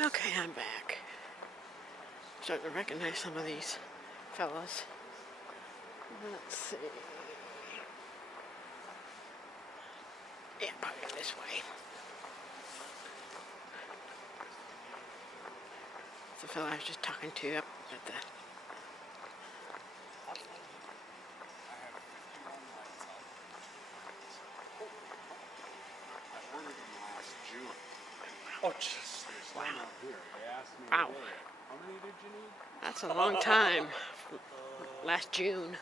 Okay, I'm back. Starting to recognize some of these fellas. Let's see. Yeah, probably this way. It's the fella I was just talking to up at the... Oh, jeez. Wow. Wow. Wow. How many did you need? That's a long time. Last June.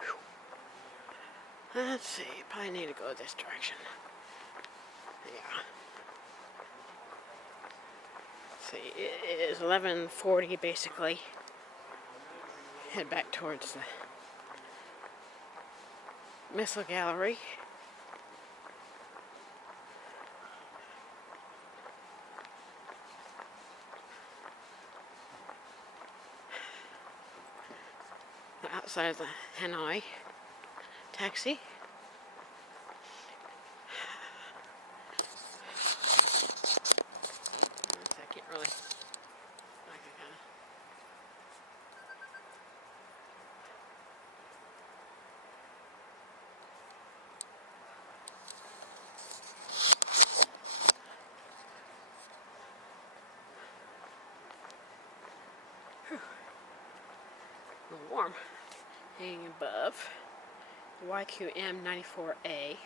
Whew. Let's see. Probably need to go this direction. Yeah. Let's see. It is 11:40 basically. Head back towards the missile gallery. Outside of the Hanoi taxi. I can't really. I can kind of a little warm. Hanging above the YQM-94A.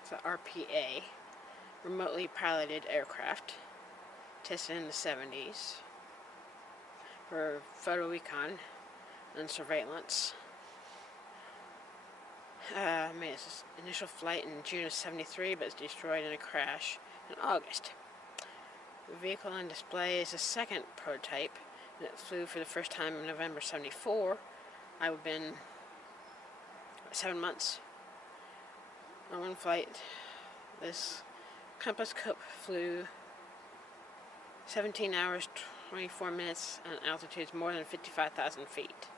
It's an RPA, remotely piloted aircraft, tested in the 70s for photo recon and surveillance. Made its initial flight in June of '73, but was destroyed in a crash in August. The vehicle on display is a second prototype, and it flew for the first time in November '74. I would have been 7 months on one flight. This Compass Cup flew 17 hours, 24 minutes at altitudes more than 55,000 feet.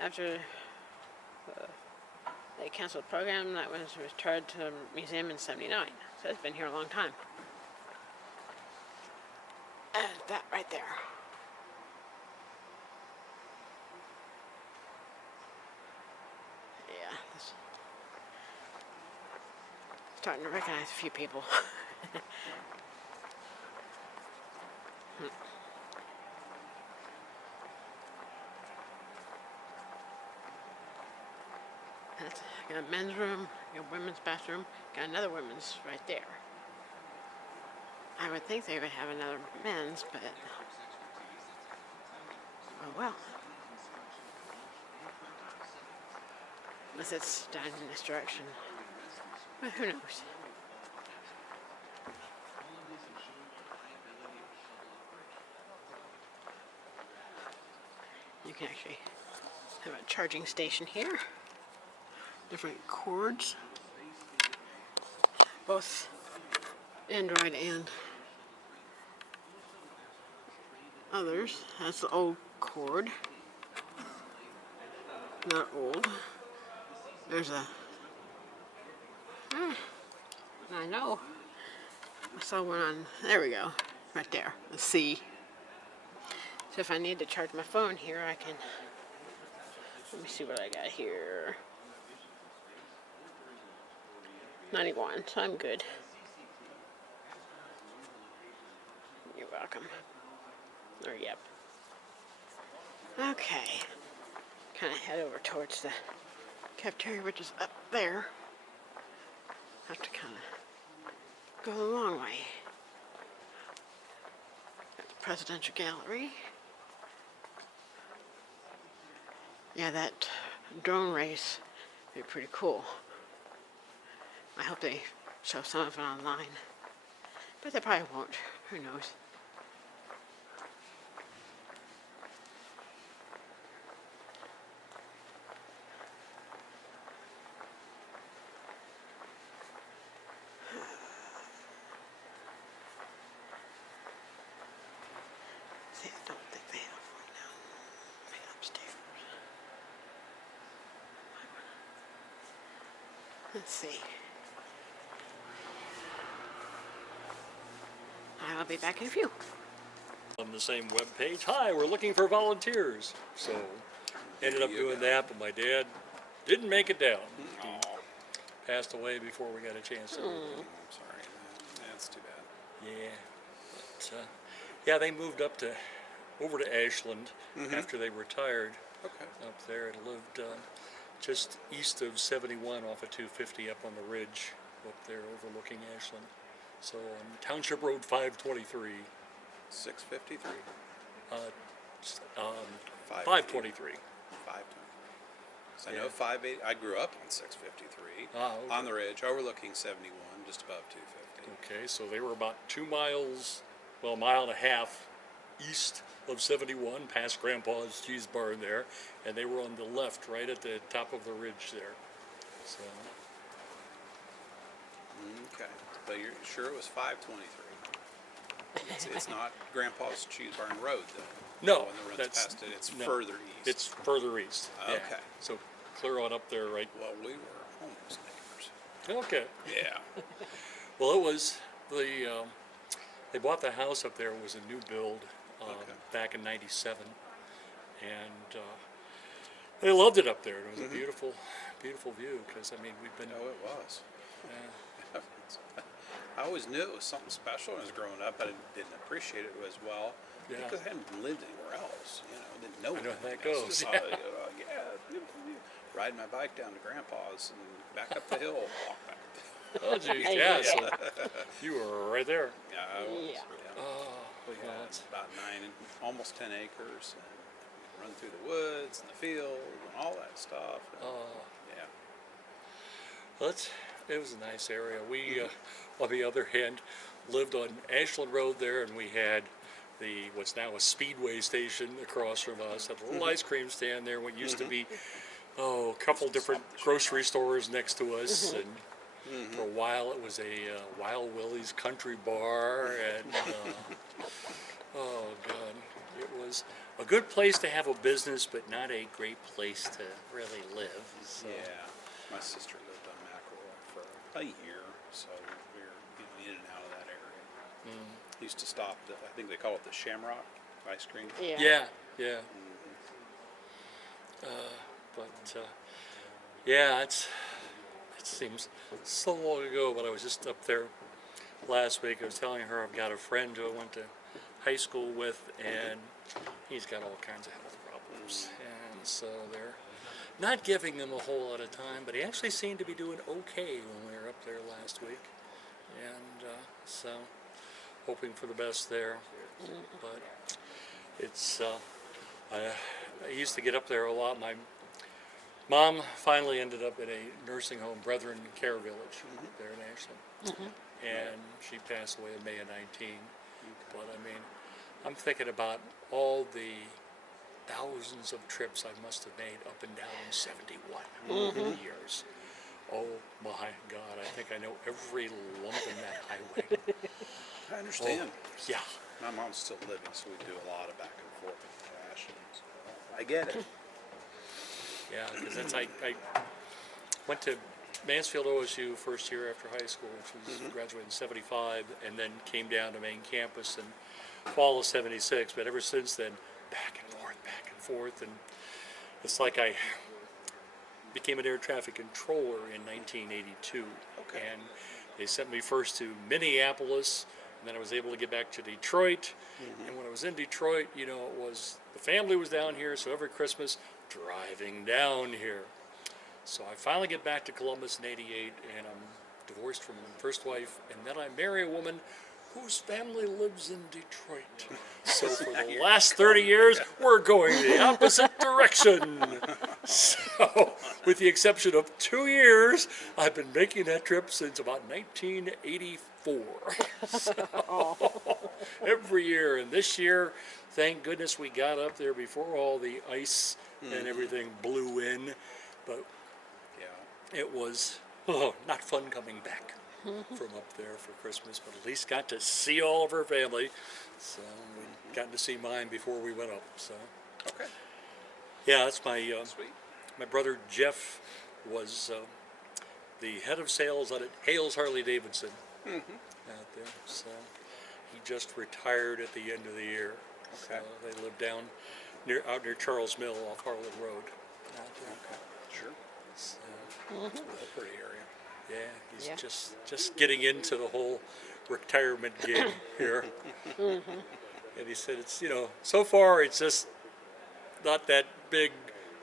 After they canceled the program, that was returned to the museum in '79. So it's been here a long time. And that right there. Yeah, starting to recognize a few people. That's got a men's room, got a women's bathroom, got another women's right there. I would think they would have another men's, but oh well. Unless it's down in this direction. But who knows? You can actually have a charging station here. Different cords. Both Android and others. That's the old cord. Not old. There's a... I know. I saw one on... There we go. Right there. The C. So if I need to charge my phone here, I can... Let me see what I got here. 91, so I'm good. You're welcome. Or, yep. Okay. Kind of head over towards the cafeteria, which is up there. Have to kind of go the long way. Got the Presidential Gallery. Yeah, that drone race would be pretty cool. I hope they show some of it online. But they probably won't. Who knows? See, I don't think they have one down upstairs. Let's see. be back in a few. On the same web page, hi, we're looking for volunteers. So ended up doing that, but my dad didn't make it down. He passed away before we got a chance to. I'm sorry. That's too bad. Yeah, but yeah, they moved up to over to Ashland after they retired Okay. up there and lived just east of 71 off of 250 up on the ridge up there overlooking Ashland. So on Township Road 523. 653. 523. 520. So I know 580. I grew up on 653 Okay. on the ridge, overlooking 71, just above 250. Okay, so they were about 2 miles, well, a mile and a half east of 71, past Grandpa's Cheese Barn there, and they were on the left, right at the top of the ridge there. So, Okay, but you're sure it was 523? It's not Grandpa's Cheese Barn Road, though. no, When the road's that's past it, it's no, further east. It's further east. Yeah. Okay. So clear on up there, right? Well, we were almost neighbors. Okay. Yeah. Well, it was the they bought the house up there. It was a new build back in '97, and they loved it up there. It was a beautiful, beautiful view. Because I mean, we've been. Oh, it was. I always knew it was something special when I was growing up. I didn't appreciate it as well because I hadn't lived anywhere else. You know, didn't know. I know how that anything else. goes. Just saw, beautiful view. Riding my bike down to Grandpa's and back up the hill, walk back. Oh, geez, yeah. So you were right there. Yeah, I was. Yeah. Oh, yeah. It's about almost 10 acres. And you run through the woods and the field and all that stuff. And, yeah. Well, it was a nice area. We, on the other hand, lived on Ashland Road there, and we had what's now a Speedway station across from us. Had a little ice cream stand there. What used to be, a couple different grocery stores next to us, and for a while it was a Wild Willie's Country Bar, and oh god, it was a good place to have a business, but not a great place to really live. So. Yeah. My sister lived on McElroy for a year, so we were in and out of that area. Used to stop I think they call it the Shamrock ice cream. Yeah. Yeah. Yeah, it seems so long ago, but I was just up there last week. I was telling her I've got a friend who I went to high school with, and he's got all kinds of health problems, and so they're not giving him a whole lot of time, but he actually seemed to be doing okay when we were up there last week, and so hoping for the best there. But it's I used to get up there a lot. My mom finally ended up in a nursing home, Brethren Care Village, there in Ashland, and she passed away in May of '19. But I mean, I'm thinking about all the thousands of trips I must have made up and down 71 years. Oh my God, I think I know every lump in that highway. I understand. Yeah. My mom's still living, so we do a lot of back and forth with Ashland. So I get it. Yeah, because that's I went to Mansfield OSU first year after high school, which was graduated in '75, and then came down to main campus in fall of '76. But ever since then, back and forth, and it's like I became an air traffic controller in 1982, and they sent me first to Minneapolis, and then I was able to get back to Detroit. And when I was in Detroit, you know, the family was down here, so every Christmas, driving down here. So I finally get back to Columbus in '88, and I'm divorced from my first wife, and then I marry a woman whose family lives in Detroit. So for the last 30 years, we're going the opposite direction. So, with the exception of 2 years, I've been making that trip since about 1984. So, every year, and this year, thank goodness we got up there before all the ice and everything blew in. But it was not fun coming back from up there for Christmas, but at least got to see all of her family. So we got to see mine before we went up. So yeah, that's my my brother Jeff was the head of sales at Hales Harley Davidson out there. So he just retired at the end of the year. Okay. So they live down out near Charles Mill off Harlan Road. Okay. Sure. So, That's a pretty area. yeah, he's Yeah. just getting into the whole retirement gig here. And he said it's, so far it's just not that big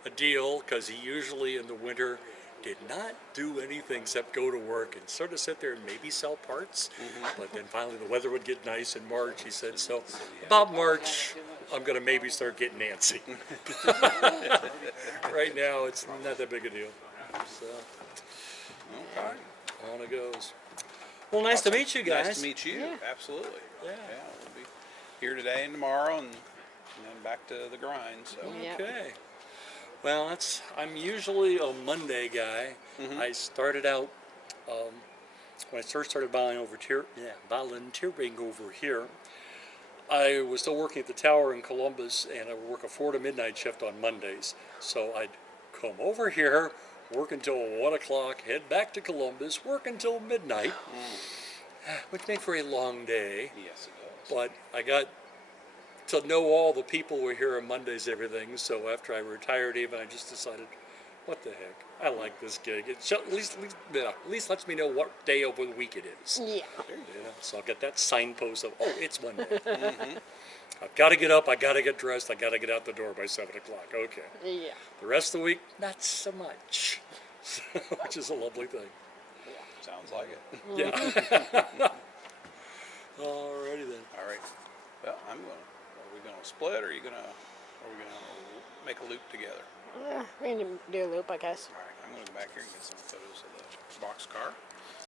a deal because he usually in the winter did not do anything except go to work and sort of sit there and maybe sell parts. But then finally the weather would get nice in March, he said. So about March, I'm going to maybe start getting antsy. Right now, it's not that big a deal. So Okay. on it goes. Well, nice to meet you guys. Nice to meet you. Yeah. Absolutely. Yeah. We'll be here today and tomorrow, and then back to the grind. So. Yeah. Okay. Well, I'm usually a Monday guy. I started out when I first started volunteering over here. I was still working at the tower in Columbus, and I would work a 4 to midnight shift on Mondays. So I'd come over here, work until 1 o'clock, head back to Columbus, work until midnight, which made for a long day. Yes, it does. But I got to know all the people who were here on Mondays, everything. So after I retired, even I just decided, what the heck? I like this gig. It at least lets me know what day of the week it is. Yeah. So I'll get that signpost of, oh, it's Monday. I've got to get up. I got to get dressed. I got to get out the door by 7 o'clock. Okay. Yeah. The rest of the week, not so much, which is a lovely thing. Sounds like it. Yeah. Alrighty then. All right. Well, are we gonna split, or are we gonna make a loop together? We can do a loop, I guess. All right. I'm gonna go back here and get some photos of the box car.